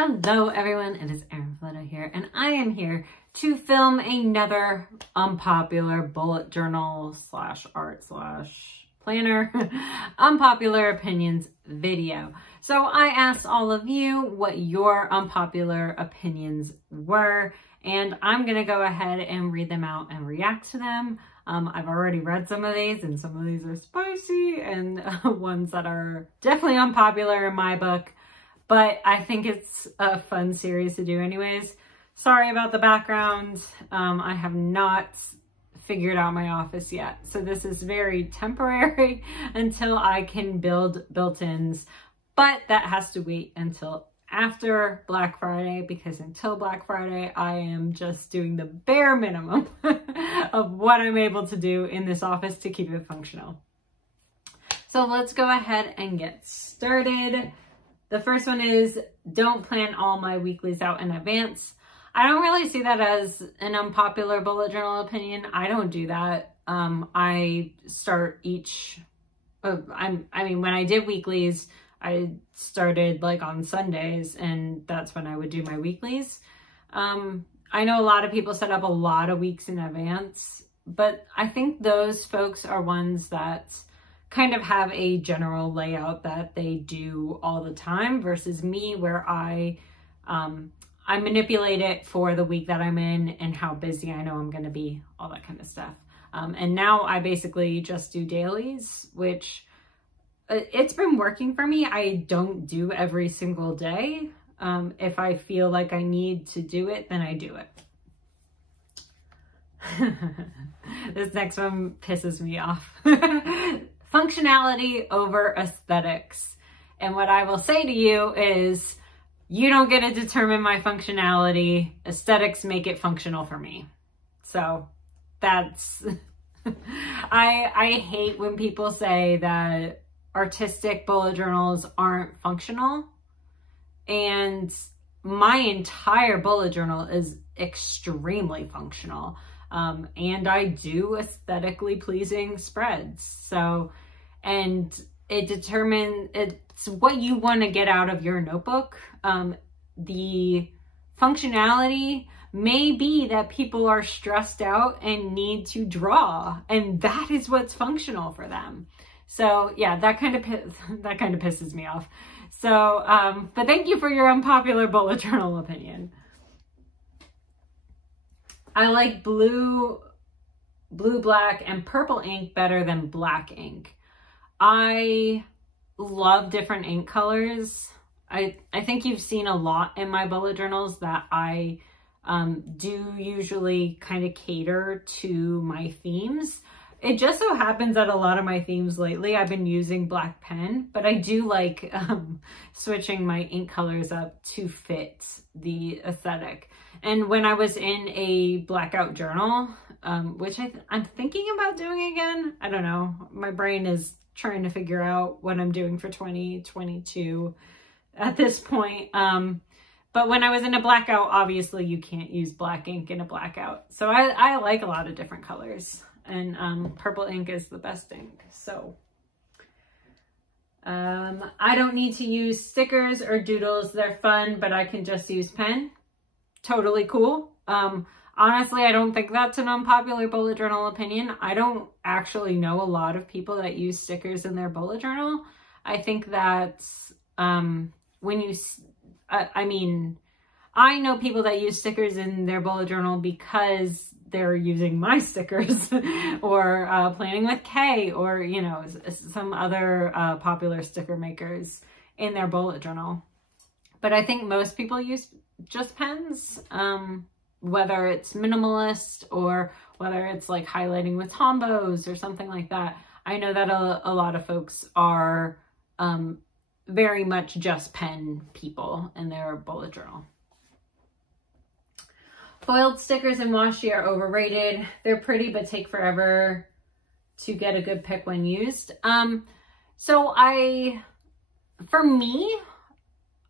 Hello everyone, it is Erin Fletto here, and I am here to film another unpopular bullet journal slash art slash planner unpopular opinions video. So I asked all of you what your unpopular opinions were, and I'm gonna go ahead and read them out and react to them. I've already read some of these, and some of these are spicy and ones that are definitely unpopular in my book. But I think it's a fun series to do anyways. Sorry about the background. I have not figured out my office yet. So this is very temporary until I can build built-ins. But that has to wait until after Black Friday, because until Black Friday, I am just doing the bare minimum of what I'm able to do in this office to keep it functional. So let's go ahead and get started. The first one is, don't plan all my weeklies out in advance. I don't really see that as an unpopular bullet journal opinion. I don't do that. I start each, when I did weeklies, I started like on Sundays, and that's when I would do my weeklies. I know a lot of people set up a lot of weeks in advance, but I think those folks are ones that kind of have a general layout that they do all the time versus me, where I manipulate it for the week that I'm in and how busy I know I'm going to be, all that kind of stuff. And now I basically just do dailies, which it's been working for me. I don't do every single day. If I feel like I need to do it, then I do it. This next one pisses me off. Functionality over aesthetics. And what I will say to you is, you don't get to determine my functionality. Aesthetics make it functional for me. So that's, I hate when people say that artistic bullet journals aren't functional. And my entire bullet journal is extremely functional. And I do aesthetically pleasing spreads. So, and it's what you want to get out of your notebook. The functionality may be that people are stressed out and need to draw, and that is what's functional for them. So yeah, that kind of pisses me off. So, but thank you for your unpopular bullet journal opinion. I like blue, black, and purple ink better than black ink. I love different ink colors. I think you've seen a lot in my bullet journals that I do usually kind of cater to my themes. It just so happens that a lot of my themes lately, I've been using black pen, but I do like switching my ink colors up to fit the aesthetic. And when I was in a blackout journal, which I'm thinking about doing again, I don't know, my brain is trying to figure out what I'm doing for 2022 at this point. But when I was in a blackout, obviously you can't use black ink in a blackout. So I like a lot of different colors, and purple ink is the best ink. So I don't need to use stickers or doodles. They're fun, but I can just use pen. Totally cool. Honestly, I don't think that's an unpopular bullet journal opinion. I don't actually know a lot of people that use stickers in their bullet journal. I think that when you, I know people that use stickers in their bullet journal because they're using my stickers or planning with K, or, you know, some other popular sticker makers in their bullet journal. But I think most people use just pens, whether it's minimalist or whether it's like highlighting with Tombos or something like that. I know that a lot of folks are very much just pen people in their bullet journal. Foiled stickers and washi are overrated. They're pretty, but take forever to get a good pick when used. For me,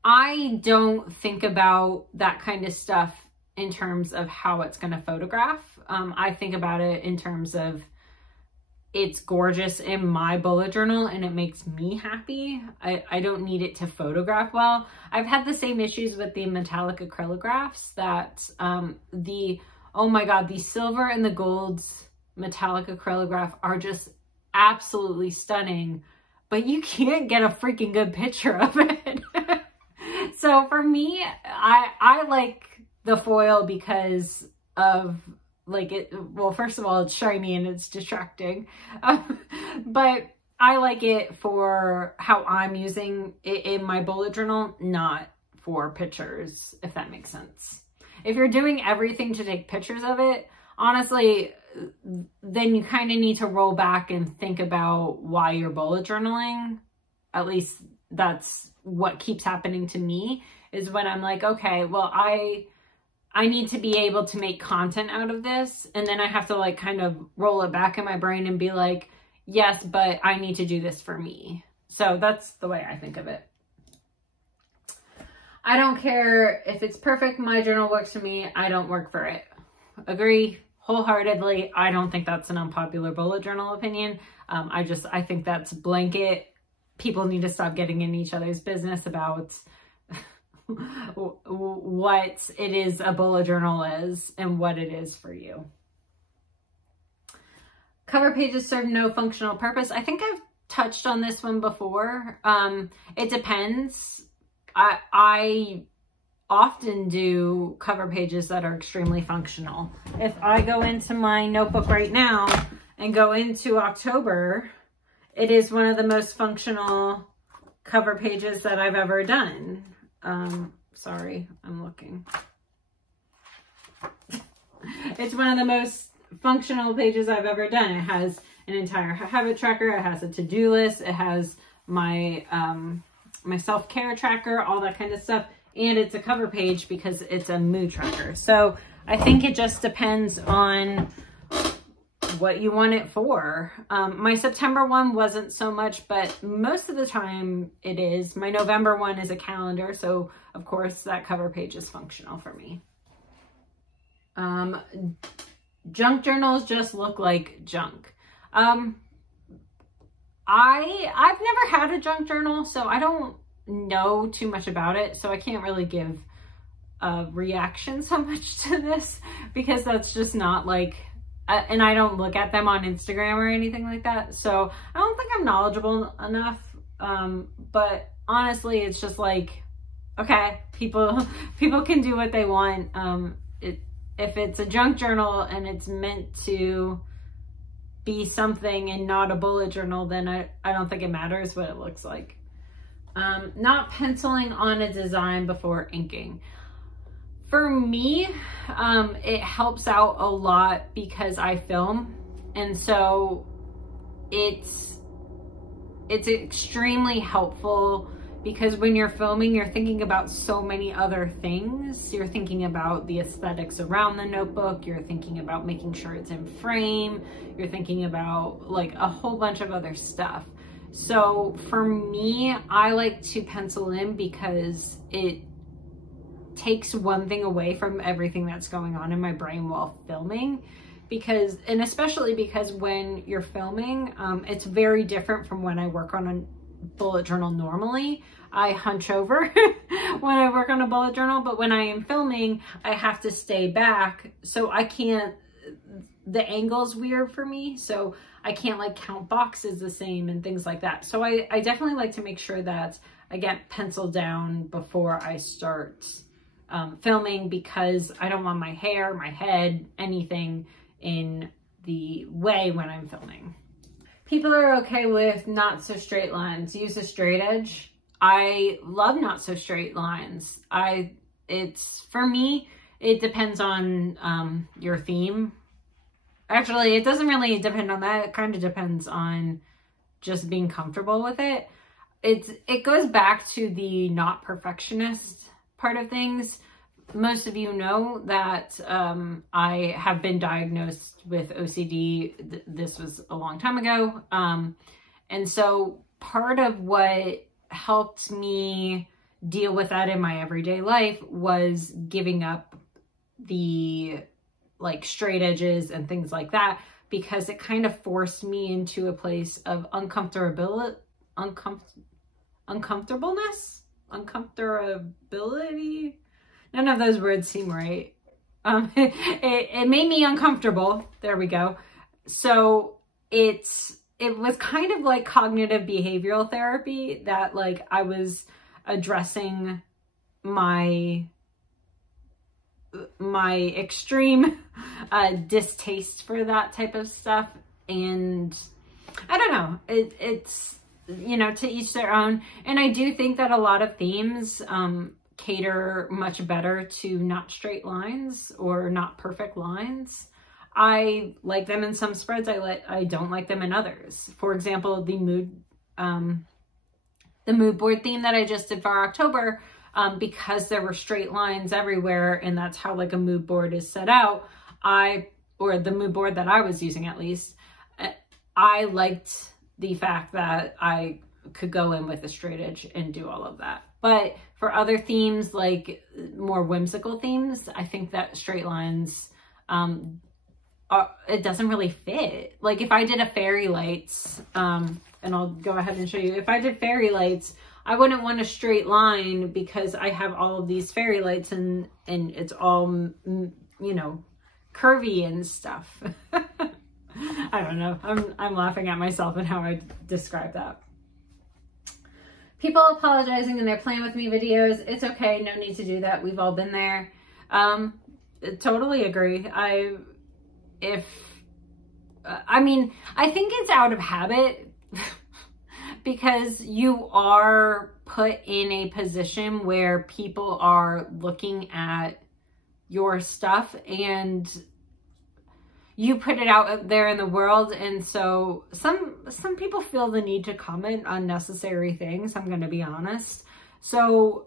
I don't think about that kind of stuff in terms of how it's going to photograph. I think about it in terms of it's gorgeous in my bullet journal and it makes me happy. I don't need it to photograph well. I've had the same issues with the metallic acrylographs that oh my God, the silver and the gold's metallic acrylograph are just absolutely stunning, but you can't get a freaking good picture of it. So for me, I like the foil because of like it, well, first of all, it's shiny and it's distracting, but I like it for how I'm using it in my bullet journal, not for pictures, if that makes sense. If you're doing everything to take pictures of it, honestly, then you kind of need to roll back and think about why you're bullet journaling. At least that's what keeps happening to me, is when I'm like, okay, well, I need to be able to make content out of this. And then I have to like kind of roll it back in my brain and be like, yes, but I need to do this for me. So that's the way I think of it. I don't care if it's perfect. My journal works for me. I don't work for it. Agree wholeheartedly. I don't think that's an unpopular bullet journal opinion. I think that's blanket. People need to stop getting in each other's business about what it is a bullet journal is and what it is for you. Cover pages serve no functional purpose. I think I've touched on this one before. It depends. I often do cover pages that are extremely functional. If I go into my notebook right now and go into October, it is one of the most functional cover pages that I've ever done. Sorry, I'm looking. It's one of the most functional pages I've ever done. It has an entire habit tracker. It has a to-do list. It has my, my self-care tracker, all that kind of stuff. And it's a cover page because it's a mood tracker. So I think it just depends on what you want it for. My September one wasn't so much, but most of the time it is. My November one is a calendar, so of course that cover page is functional for me. Junk journals just look like junk. I've never had a junk journal, so I don't know too much about it, so I can't really give a reaction so much to this because that's just not like, and I don't look at them on Instagram or anything like that, so I don't think I'm knowledgeable enough. But honestly, it's just like, okay, people can do what they want. If it's a junk journal and it's meant to be something and not a bullet journal, then I don't think it matters what it looks like. Not penciling on a design before inking. For me, it helps out a lot because I film, and so it's extremely helpful because when you're filming, you're thinking about so many other things. You're thinking about the aesthetics around the notebook. You're thinking about making sure it's in frame. You're thinking about like a whole bunch of other stuff. So for me, I like to pencil in because it takes one thing away from everything that's going on in my brain while filming. And especially because when you're filming, it's very different from when I work on a bullet journal normally. I hunch over when I work on a bullet journal, but when I am filming, I have to stay back. So I can't, the angle's weird for me. So I can't like count boxes the same and things like that. So I definitely like to make sure that I get penciled down before I start filming because I don't want my hair, my head, anything in the way when I'm filming. People are okay with not so straight lines. Use a straight edge. I love not so straight lines. For me, it depends on your theme. Actually, it doesn't really depend on that. It kind of depends on just being comfortable with it. It goes back to the not perfectionist part of things. Most of you know that I have been diagnosed with OCD. This was a long time ago. And so part of what helped me deal with that in my everyday life was giving up the like straight edges and things like that, because it kind of forced me into a place of uncomfortability. None of those words seem right. It made me uncomfortable. There we go. So it was kind of like cognitive behavioral therapy, that like I was addressing my extreme distaste for that type of stuff. And I don't know, it's, you know, to each their own. And I do think that a lot of themes cater much better to not straight lines or not perfect lines. I like them in some spreads. I don't like them in others. For example, the mood board theme that I just did for October, because there were straight lines everywhere, and that's how like a mood board is set out, or the mood board that I was using at least, I liked the fact that I could go in with a straight edge and do all of that. But for other themes, like more whimsical themes, I think that straight lines, it doesn't really fit. Like if I did a fairy lights, and I'll go ahead and show you, if I did fairy lights, I wouldn't want a straight line because I have all of these fairy lights and it's all, you know, curvy and stuff. I don't know. I'm laughing at myself and how I describe that. People apologizing in their plan with me videos. It's okay. No need to do that. We've all been there. Totally agree. I mean, I think it's out of habit because you are put in a position where people are looking at your stuff and you put it out there in the world. And so some people feel the need to comment on unnecessary things, I'm going to be honest. So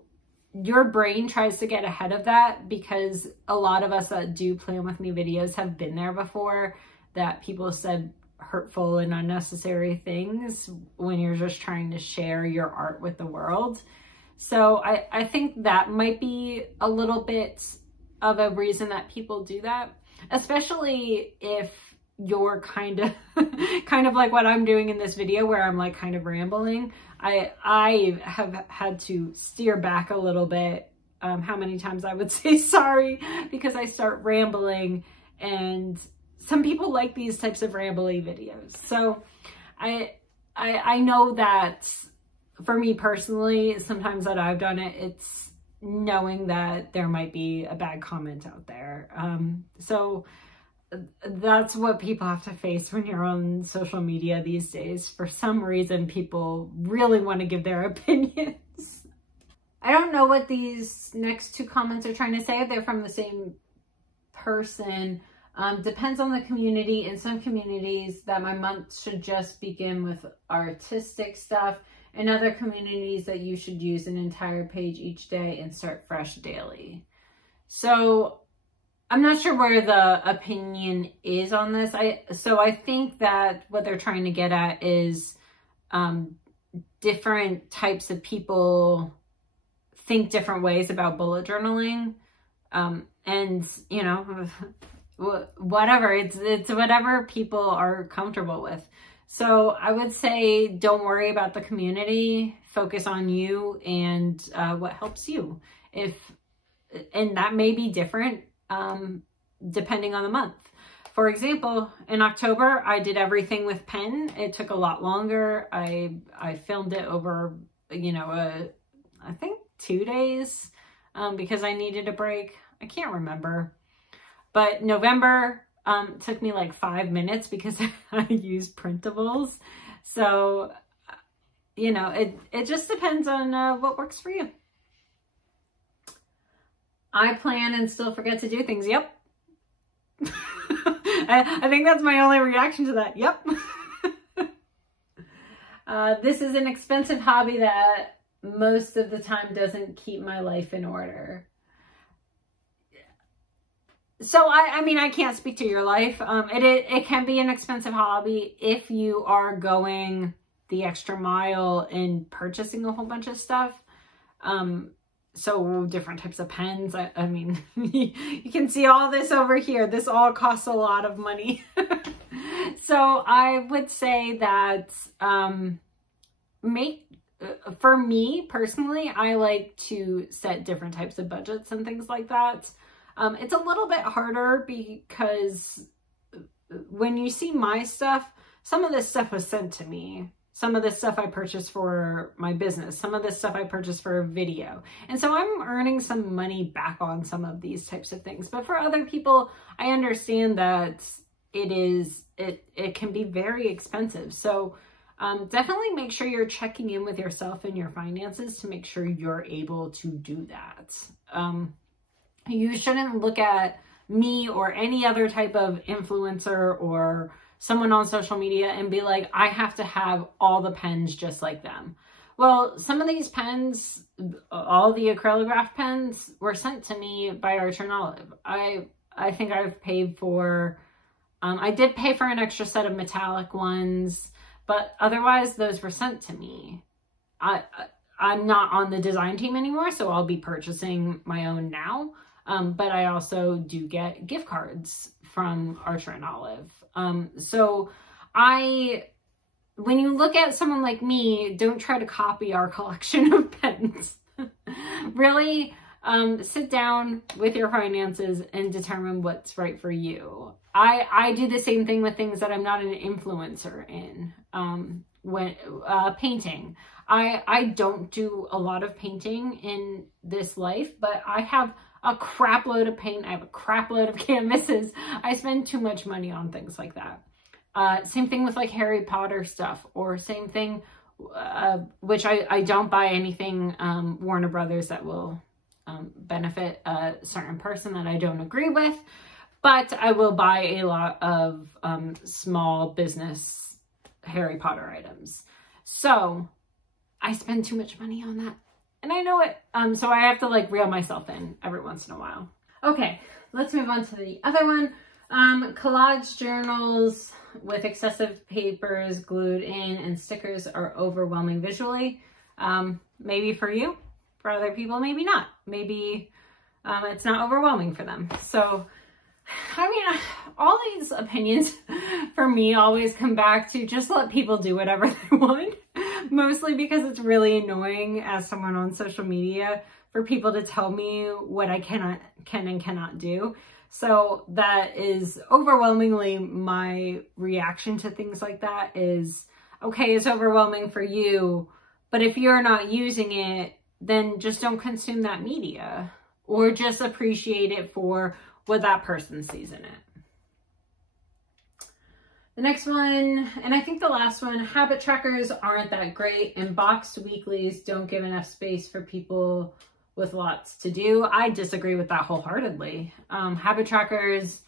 your brain tries to get ahead of that, because a lot of us that do plan with me videos have been there before, that people said hurtful and unnecessary things when you're just trying to share your art with the world. So I think that might be a little bit of a reason that people do that, especially if you're kind of like what I'm doing in this video, where I'm like kind of rambling. I have had to steer back a little bit, how many times I would say sorry, because I start rambling, and some people like these types of rambly videos. So I know that for me personally, sometimes that I've done it, it's knowing that there might be a bad comment out there. So that's what people have to face when you're on social media these days. For some reason, people really want to give their opinions. I don't know what these next two comments are trying to say. If they're from the same person. Depends on the community. In some communities, that my month should just begin with artistic stuff. In other communities, that you should use an entire page each day and start fresh daily. So I'm not sure where the opinion is on this. So I think that what they're trying to get at is different types of people think different ways about bullet journaling. And, you know, whatever, it's whatever people are comfortable with. So I would say don't worry about the community, focus on you and what helps you. And that may be different depending on the month. For example, in October, I did everything with pen. It took a lot longer. I filmed it over, you know, I think 2 days because I needed a break. I can't remember. But November took me like 5 minutes because I use printables. So, you know, it just depends on what works for you. I plan and still forget to do things. Yep. I think that's my only reaction to that. Yep. This is an expensive hobby that most of the time doesn't keep my life in order. So, I mean, I can't speak to your life. It can be an expensive hobby if you are going the extra mile in purchasing a whole bunch of stuff. So different types of pens. I mean, you can see all this over here. This all costs a lot of money. So I would say that for me personally, I like to set different types of budgets and things like that. It's a little bit harder because when you see my stuff, some of this stuff was sent to me. Some of this stuff I purchased for my business. Some of this stuff I purchased for a video. And so I'm earning some money back on some of these types of things. But for other people, I understand that it can be very expensive. So definitely make sure you're checking in with yourself and your finances to make sure you're able to do that. You shouldn't look at me or any other type of influencer or someone on social media and be like, I have to have all the pens just like them. Well, some of these pens, all the acrylograph pens, were sent to me by Arch and Olive. I think I've paid for, I did pay for an extra set of metallic ones, but otherwise those were sent to me. I'm not on the design team anymore, so I'll be purchasing my own now. But I also do get gift cards from Arch and Olive. So when you look at someone like me, don't try to copy our collection of pens. Really sit down with your finances and determine what's right for you. I do the same thing with things that I'm not an influencer in. When painting, I don't do a lot of painting in this life, but I have a crap load of paint. I have a crap load of canvases. I spend too much money on things like that. Same thing with like Harry Potter stuff, or same thing, which I don't buy anything Warner Brothers that will benefit a certain person that I don't agree with, but I will buy a lot of small business Harry Potter items. So I spend too much money on that. And I know it, so I have to like reel myself in every once in a while. Okay, let's move on to the other one. Collage journals with excessive papers glued in and stickers are overwhelming visually. Maybe for you, for other people, maybe not. Maybe it's not overwhelming for them. So, I mean, all these opinions for me always come back to just let people do whatever they want. Mostly because it's really annoying as someone on social media for people to tell me what I can and cannot do. So that is overwhelmingly my reaction to things like that is, okay, it's overwhelming for you, but if you're not using it, then just don't consume that media, or just appreciate it for what that person sees in it. The next one, and I think the last one, habit trackers aren't that great, and boxed weeklies don't give enough space for people with lots to do. I disagree with that wholeheartedly. Habit trackers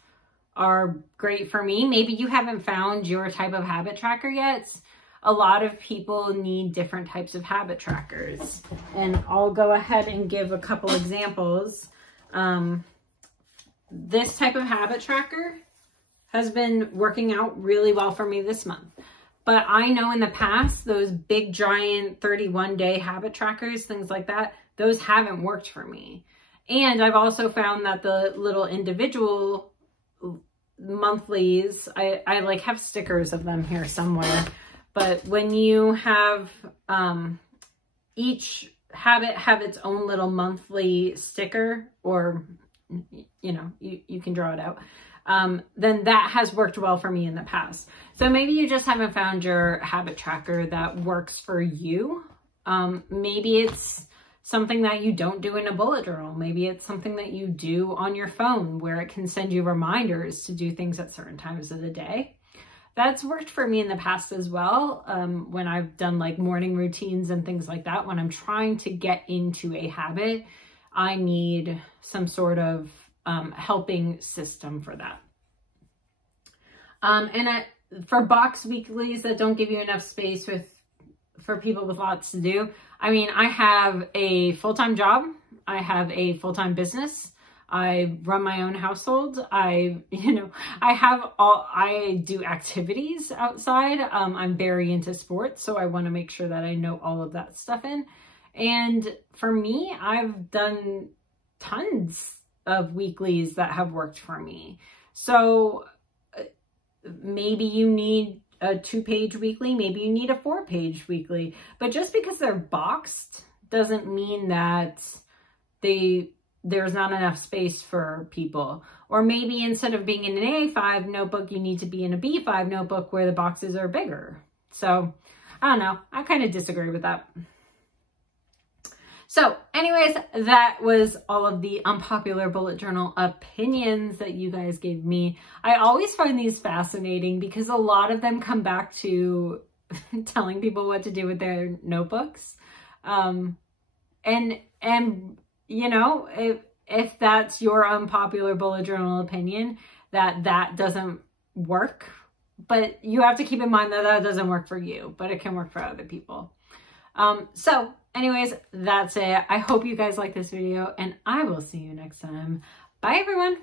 are great for me. Maybe you haven't found your type of habit tracker yet. A lot of people need different types of habit trackers, and I'll go ahead and give a couple examples. This type of habit tracker has been working out really well for me this month. But I know in the past, those big giant 31-day habit trackers, things like that, those haven't worked for me. And I've also found that the little individual monthlies, I like have stickers of them here somewhere, but when you have each habit have its own little monthly sticker, or you know, you can draw it out, then that has worked well for me in the past. So maybe you just haven't found your habit tracker that works for you. Maybe it's something that you don't do in a bullet journal. Maybe it's something that you do on your phone where it can send you reminders to do things at certain times of the day. That's worked for me in the past as well. When I've done like morning routines and things like that, when I'm trying to get into a habit, I need some sort of helping system for that. For box weeklies that don't give you enough space for people with lots to do, I mean, I have a full-time job. I have a full-time business. I run my own household. I do activities outside. I'm very into sports, so I want to make sure that I know all of that stuff in. And for me, I've done tons of weeklies that have worked for me. So maybe you need a 2-page weekly, maybe you need a 4-page weekly, but just because they're boxed doesn't mean that there's not enough space for people. Or maybe instead of being in an A5 notebook, you need to be in a B5 notebook where the boxes are bigger. So I don't know. I kind of disagree with that. So anyways, that was all of the unpopular bullet journal opinions that you guys gave me. I always find these fascinating because a lot of them come back to telling people what to do with their notebooks. And you know, if that's your unpopular bullet journal opinion, that doesn't work, but you have to keep in mind that that doesn't work for you, but it can work for other people. So anyways, that's it. I hope you guys like this video and I will see you next time. Bye everyone.